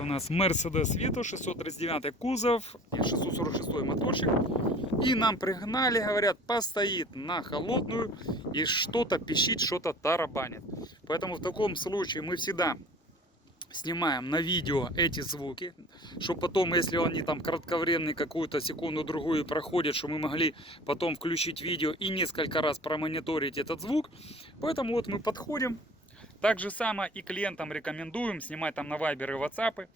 Это у нас Mercedes Vito, 639 кузов и 646 моторчик. И нам пригнали, говорят, постоит на холодную и что-то пищит, что-то тарабанит. Поэтому в таком случае мы всегда снимаем на видео эти звуки, чтобы потом, если они там кратковременные, какую-то секунду-другую проходят, чтобы мы могли потом включить видео и несколько раз промониторить этот звук. Поэтому вот мы подходим. Так же самое и клиентам рекомендуем снимать там на Viber и WhatsApp,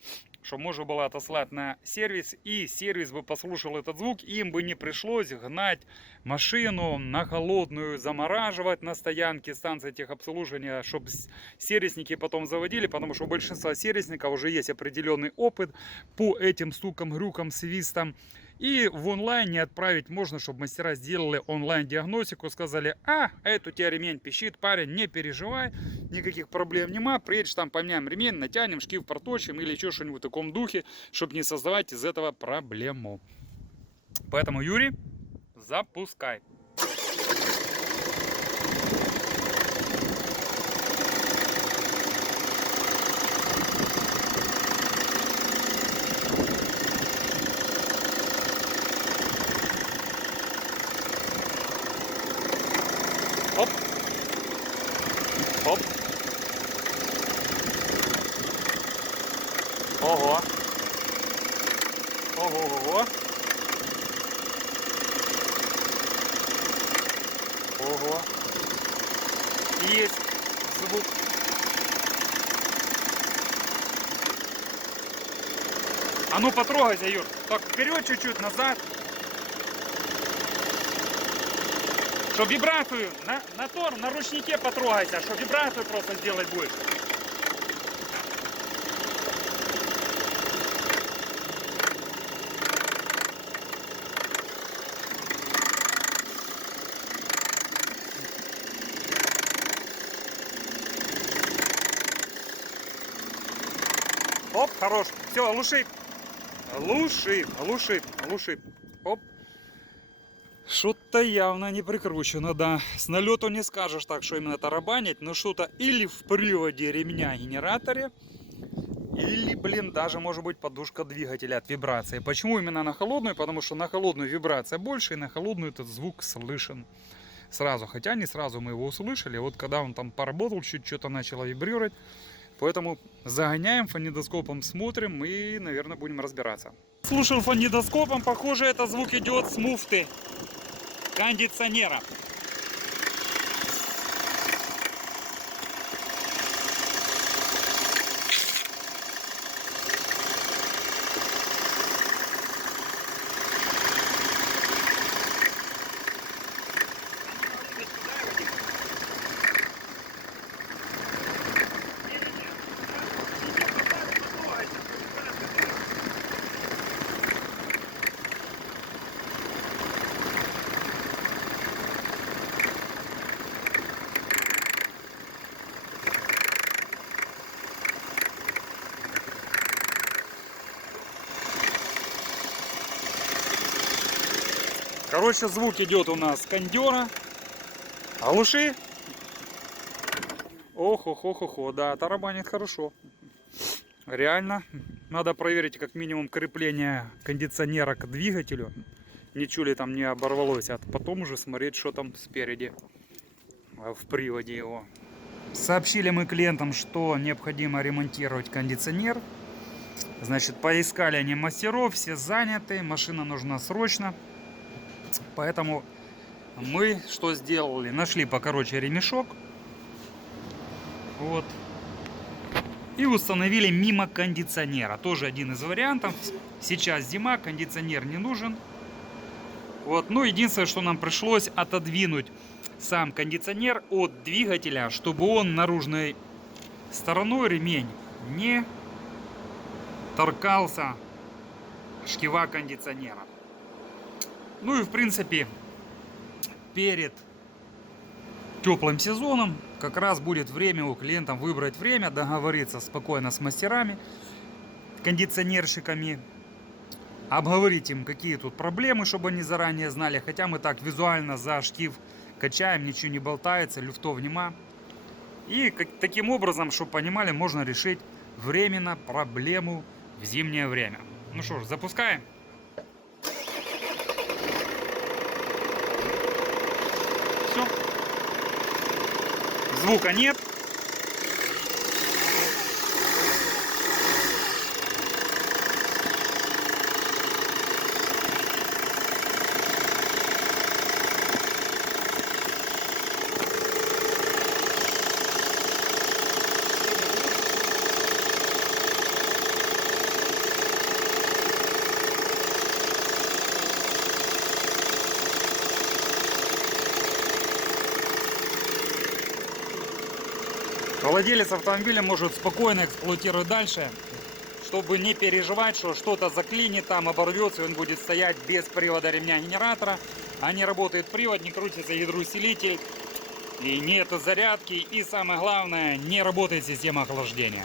чтобы можно было отослать на сервис, и сервис бы послушал этот звук, и им бы не пришлось гнать машину на холодную, замораживать на стоянке станции техобслуживания, чтобы сервисники потом заводили, потому что у большинства сервисников уже есть определенный опыт по этим стукам, грюкам, свистам. И в онлайне отправить можно, чтобы мастера сделали онлайн-диагностику, сказали: это у тебя ремень пищит, парень, не переживай, никаких проблем нема, приедешь там, поменяем ремень, натянем, шкив проточим или еще что-нибудь в таком духе, чтобы не создавать из этого проблему. Поэтому, Юрий, запускай. Оп. Оп. Ого. Ого-го-го. Ого. Есть звук. А ну потрогайся, Юр. Так, вперед чуть-чуть, назад. Что вибрацию на ручнике потрогайся, что вибрацию просто сделать будешь. Оп, хорош. Все, глуши. Глуши. Оп. Что-то явно не прикручено, да. С налету не скажешь так, что именно тарабанить, но что-то или в приводе ремня генераторе, или, блин, даже может быть подушка двигателя от вибрации. Почему именно на холодную? Потому что на холодную вибрация больше, и на холодную этот звук слышен сразу. Хотя не сразу мы его услышали. Вот когда он там поработал, чуть что-то начало вибрировать. Поэтому загоняем, фонендоскопом смотрим и, наверное, будем разбираться. Слушал фонендоскопом, похоже, это звук идет с муфты кондиционера. Короче, звук идет у нас с кондера. Глуши. Ох-охо-хо-хо, да, тарабанит хорошо. Реально. Надо проверить как минимум крепление кондиционера к двигателю. Ничего ли там не оборвалось, а потом уже смотреть, что там спереди в приводе его. Сообщили мы клиентам, что необходимо ремонтировать кондиционер. Значит, поискали они мастеров, все заняты, машина нужна срочно. Поэтому мы что сделали? Нашли покороче ремешок. Вот. И установили мимо кондиционера. Тоже один из вариантов. Сейчас зима, кондиционер не нужен. Вот. Ну, единственное, что нам пришлось отодвинуть сам кондиционер от двигателя, чтобы он наружной стороной, ремень, не торкался шкива кондиционера. Ну и в принципе перед теплым сезоном как раз будет время у клиентов выбрать время, договориться спокойно с мастерами, кондиционерщиками, обговорить им, какие тут проблемы, чтобы они заранее знали. Хотя мы так визуально за шкив качаем, ничего не болтается, люфтов нема. И таким образом, чтобы понимали, можно решить временно проблему в зимнее время. Ну что ж, запускаем. Все. Звука нет. Владелец автомобиля может спокойно эксплуатировать дальше, чтобы не переживать, что что-то заклинит, там оборвется, и он будет стоять без привода ремня генератора, а не работает привод, не крутится гидроусилитель, и нет зарядки, и самое главное, не работает система охлаждения.